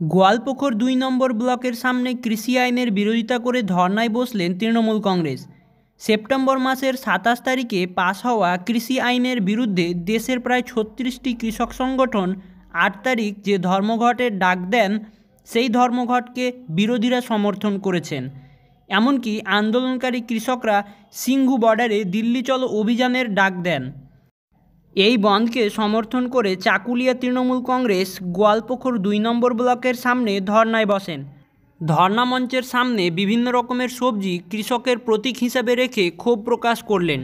গোয়ালপুকুর ২ নম্বর ব্লকের সামনে কৃষি আইনের বিরোধিতা করে ধর্নায় বসলেন তৃণমূল কংগ্রেস। সেপ্টেম্বর মাসের ২৭ তারিখে পাশ হওয়া কৃষি আইনের বিরুদ্ধে দেশের প্রায় ৩৬টি কৃষক সংগঠন ৮ তারিখ যে ধর্মঘটের ডাক দেন, সেই ধর্মঘটকে বিরোধীরা সমর্থন করেছেন। এমনকি আন্দোলনকারী কৃষকরা সিঙ্ঘু বর্ডারে দিল্লি চলো অভিযানের ডাক দেন। এই বন্ধকে সমর্থন করে চাকুলিয়া তৃণমূল কংগ্রেস গোয়ালপুকুর ২ নম্বর ব্লকের সামনে ধর্নায় বসেন। ধর্না মঞ্চের সামনে বিভিন্ন রকমের সবজি কৃষকের প্রতীক হিসাবে রেখে ক্ষোভ প্রকাশ করলেন।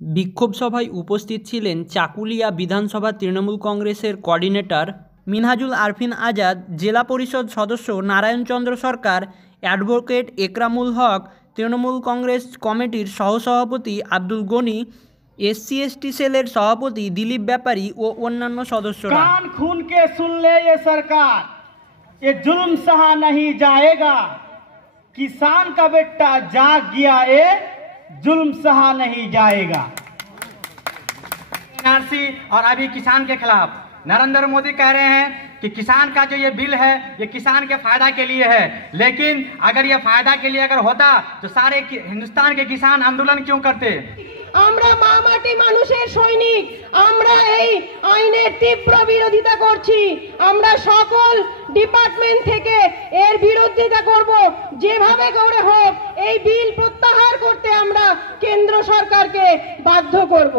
বিক্ষোভ সভায় উপস্থিত ছিলেন চাকুলিয়া বিধানসভা তৃণমূল কংগ্রেসের কোঅর্ডিনেটর মিনহাজুল আরফিন আজাদ, জেলা পরিষদ সদস্য নারায়ণচন্দ্র সরকার, অ্যাডভোকেট একরামুল হক, তৃণমূল কংগ্রেস কমিটির সহসভাপতি আব্দুল গনি, SC/ST সেলের সভাপতি দিলীপ ব্যাপারী ও অন্যান্য সদস্যরা। कान खून के सुन ले ये सरकार, ये जुल्म सहा नहीं जाएगा। किसान का बेटा जाग गया, ये जुल्म सहा नहीं जाएगा। एनआरसी और अभी किसान के खिलाफ नरेंद्र मोदी कह रहे हैं कि किसान का जो ये बिल है ये किसान के फायदा के लिए है, लेकिन अगर ये फायदा के लिए अगर होता तो सारे हिंदुस्तान के किसान आंदोलन क्यों करते? আমরা মা মাটি মানুষের সৈনিক, আমরা এই আইনের তীব্র বিরোধিতা করছি। আমরা সকল ডিপার্টমেন্ট থেকে এর বিরোধিতা করব। যেভাবে করে হোক এই বিল প্রত্যাহার করতে আমরা কেন্দ্র সরকারকে বাধ্য করব।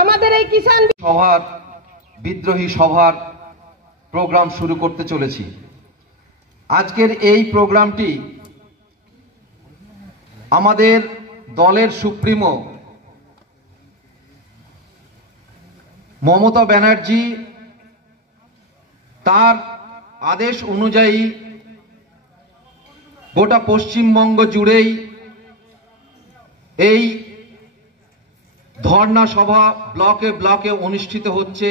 আমাদের এই কিষাণ সভার বিদ্রোহী সভার প্রোগ্রাম শুরু করতে চলেছি। আজকের এই প্রোগ্রামটি আমাদের দলের সুপ্রিমো মমতা ব্যানার্জি তার আদেশ অনুযায়ী গোটা পশ্চিমবঙ্গ জুড়েই এই ধর্ণা সভা ব্লকে ব্লকে অনুষ্ঠিত হচ্ছে।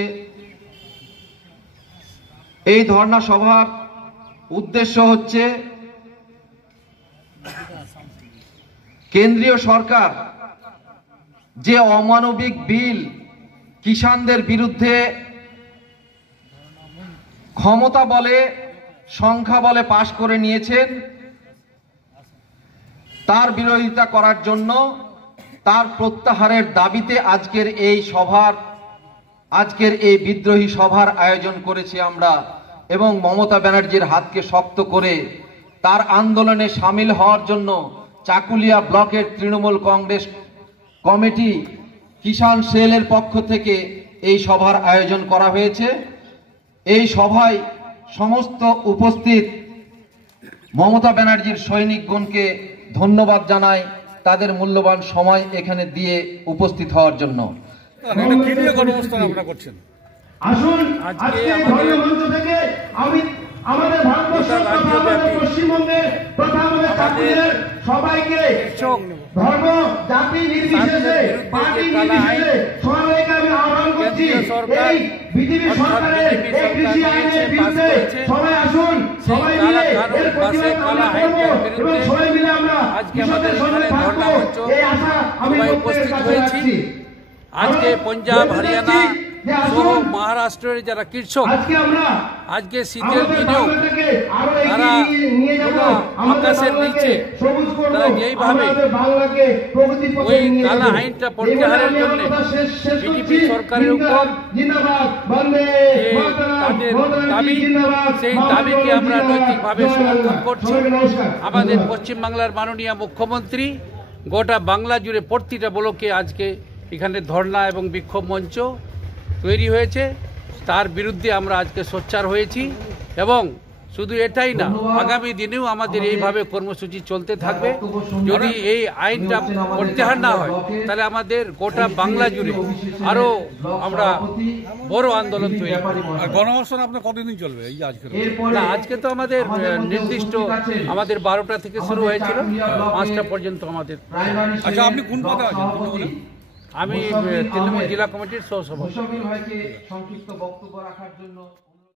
এই ধর্ণা সভার উদ্দেশ্য হচ্ছে কেন্দ্রীয় সরকার যে অমানবিক বিল কিষাণদের বিরুদ্ধে ক্ষমতা বলে সংখ্যা বলে পাশ করে নিয়েছেন, তার বিরোধিতা করার জন্য তার প্রত্যাহারের দাবিতে আজকের এই বিদ্রোহী সভার আয়োজন করেছি আমরা, এবং মমতা ব্যানার্জির হাতকে শক্ত করে তার আন্দোলনে সামিল হওয়ার জন্য চাকুলিয়া ব্লকের তৃণমূল কংগ্রেস কমিটি কিষাণ সেলের পক্ষ থেকে এই সভার আয়োজন করা হয়েছে। এই সভায় সমস্ত উপস্থিত মমতা ব্যানার্জির সৈনিকগণকে ধন্যবাদ জানাই তাদের মূল্যবান সময় এখানে দিয়ে উপস্থিত হওয়ার জন্য। আমাদের ভারতবর্ষের তথা আমাদের পশ্চিমবঙ্গের তথা আমাদের চাকুলিয়ার সবাইকে ধর্ম জাতি নির্বিশেষে পার্টি নির্বিশেষে সবাইকে আমি আহ্বান করছি, এই বিজেপি সরকারের এই কৃষি আইনের বিরুদ্ধে সবাই আসুন, সবাই মিলে এর প্রতিবাদ আমরা করব এবং সবাই মিলে আমরা কৃষকদের সঙ্গে থাকবো, এই আশা আমি উপস্থিত হয়েছি। আজকে পঞ্জাব, হরিয়ানা সহ মহারাষ্ট্রের যারা কৃষক আজকে শীতের দিনেও তারা আকাশের নিচে তারা যেইভাবে ওই কালা আইনটা প্রত্যাহারের জন্য বিজেপি সরকারের উপর তাদের দাবি, সেই দাবিকে আমরা নৈতিকভাবে সমর্থন করছি। আমাদের পশ্চিমবাংলার মাননীয় মুখ্যমন্ত্রী গোটা বাংলা জুড়ে প্রতিটা ব্লকে আজকে এখানে ধর্ণা এবং বিক্ষোভ মঞ্চ তৈরি হয়েছে, তার বিরুদ্ধে আমরা আজকে সোচ্চার হয়েছি। এবং শুধু এটাই না, আগামী দিনেও আমাদের এইভাবে কর্মসূচি চলতে থাকবে। যদি এই আইনটা প্রত্যাহার না হয় তাহলে আমাদের গোটা বাংলা জুড়ে আরো আমরা বড় আন্দোলন তৈরি করব। গণঅবস্থান আপনার কতদিন চলবে? এই আজকে তো আমাদের নির্দিষ্ট আমাদের 12টা থেকে শুরু হয়েছিল, 5টা পর্যন্ত আমাদের। আচ্ছা, আপনি কোন পদে আছেন? আমি তৃণমূল জেলা কমিটির সহসভাপতি। সংক্ষিপ্ত বক্তব্য রাখার জন্য